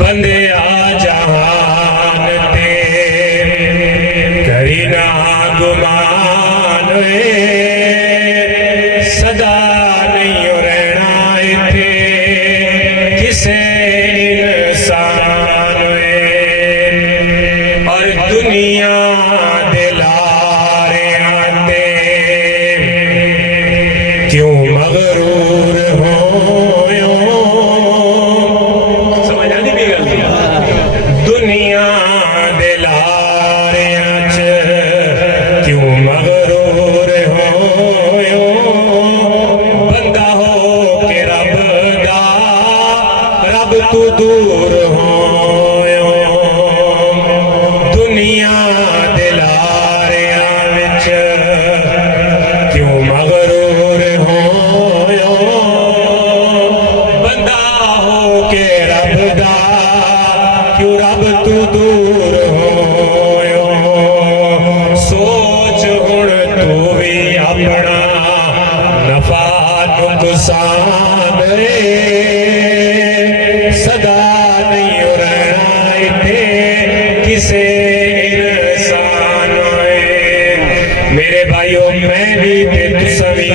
बंदे आ जहान ते करी ना गुमान सदा नहीं रहना इथे किसे इंसान और दुनिया दे लारे आते क्यों मगरूर हो दुनिया दे लारियां च क्यों मगरूर हो बंदा हो के रब दा रब तू दूर हो दुनिया दे लारियां विच क्यों मगरूर हो बंदा हो के रब दा क्यों रब तू दूर हो सोच हुण तू भी अपना नफा नुकसान सदा नहीं रहना इथे किसे इंसान मेरे भाइयों मैं भी ते तुसां भी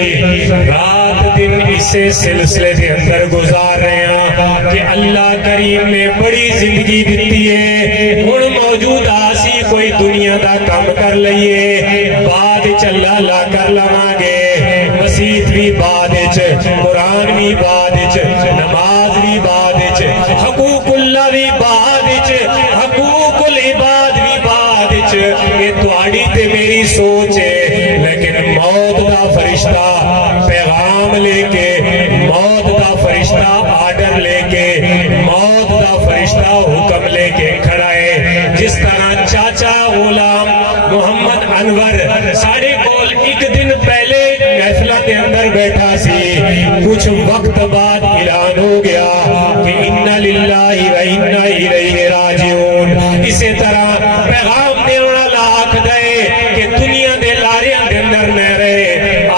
रात दिन इसे सिलसिले के अंदर गुजार रहे हैं कि अल्लाह करीम ने बड़ी जिंदगी दी है हुण मौजूदा सी कोई दुनिया का काम कर लईए बाद अल्लाह ला कर लवांगे मसीत भी बाद कुरान भी बाद नमाज भी बाद हकूकुल्लाह भी बाद हकूकुल इबाद भी बाद ये तुहाडी ते मेरी सोच है लेकिन मौत का फरिश्ता पैगाम लेके मौत का फरिश्ता आर्डर लेके मौत का फरिश्ता हुक्म लेके खड़ा है जिस तरह चाचा गुलाम मोहम्मद अनवर साढ़े कोल एक दिन पहले महफिल के अंदर बैठा सी कुछ वक्त बाद ऐलान हो गया कि इन्ना लिल्लाहि व इन्ना इलैहि राजिऊन इसी तरह पैगाम देने वाला आखदा है कि दुनिया दे लारियां दे अंदर न रहे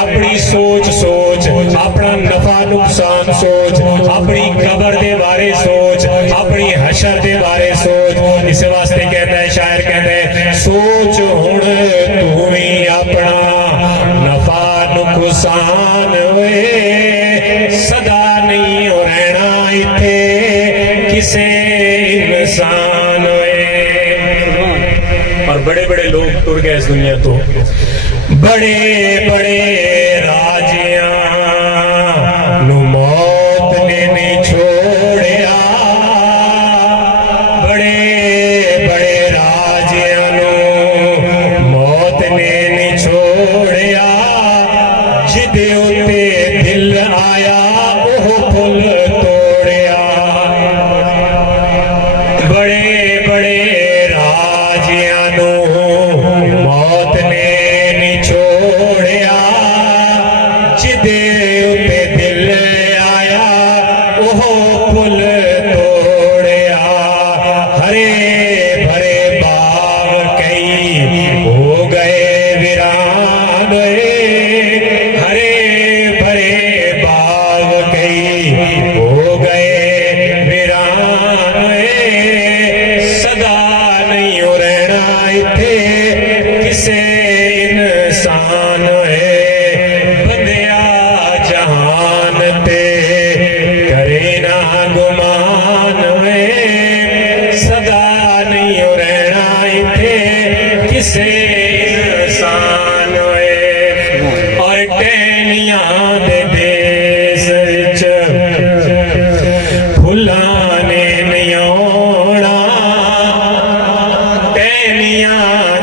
अपनी सोच सोच अपना नफा नुकसान सोच अपनी कबर दे बारे सोच अपनी हशर दे बारे सोच इस वास्ते कहता है शायर कहता है सोच हुण तू भी अपना नफा नुकसान वे सदा नहीं रहना इथे किसे इंसान और बड़े बड़े लोग टुर गए इस दुनिया तो बड़े बड़े राजियां नु मौत ने नहीं छोड़िया बड़े बड़े राजियां नु मौत ने नहीं छोड़िया जिदे उत्ते दिल आया ओह पुल तोड़िया बड़े बड़े राजियां नु मौत ने नहीं छोड़िया जिदे उत्ते दिल आया ओह पुल तोड़िया हरे भरे बाग कई हो गए वीरान हरे भरे बाग कई हो गए वीरान सदा नहीं रहना इथे किसे इंसान बंदिया जहान ते करे ना गुमान सदा नहीं रहना इथे किसे इंसान और टहनिया दे देश फुल्लां ने नहीं आउणा टहनिया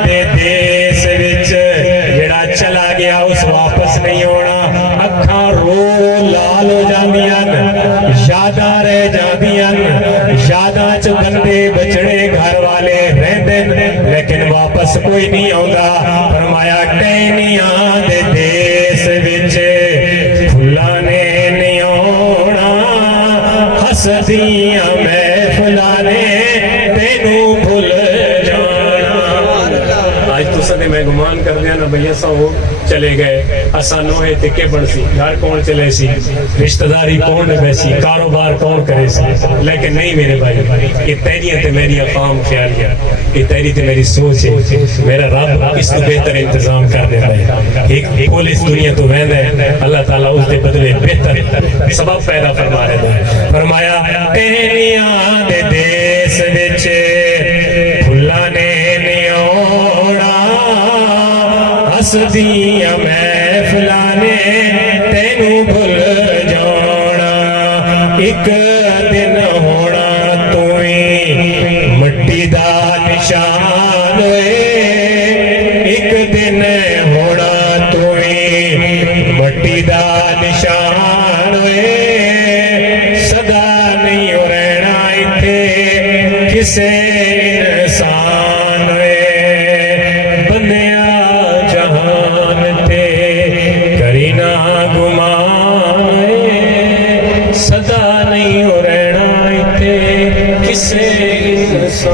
दे देश विच जेड़ा चला गया उस वापस नहीं आना अखां रो लाल हो जांदियां यादां रह जांदियां यादां च बंदे बचड़े घर वाले रहंदे लेकिन वापस कोई नहीं आउंदा फरमाया टहनियां दे देश विच फुल्लां ने नहीं आउणा हसदियां महफिलां ने तेनू भुल जाना आज तुसा ते मैं गुमान कर दिया ना भैया सा वो चले गए असा नोहे ते के बन सी घर कौन चले सी रिश्तेदारी कौन बैसी कारोबार कौन करे सी लेकिन नहीं मेरे भाई ये तेरियां ते मेरी अकाम ख्यालियां ये तेरी ते मेरी सोच है मेरा रब इस तो बेहतर इंतजाम कर देता है एक पुलिस दुनिया तो वहदा है अल्लाह ताला उस दे बदले बेहतर सबब पैदा फरमा रहा है फरमाया तेरियां दे देश विच फुल्लां ने नियोड़ा हसदियां महफिलां ने तेनू भुल जाना एक दिन होना तू ही मट्टी दा निशान होए एक दिन होना तू ही मट्टी दा निशान होए सदा नहीं रहना इत्थे किसे इंसान वे बंदिया जहान ते करी ना गुमान वे सदा नहीं रहना इत्थे किसे इंसान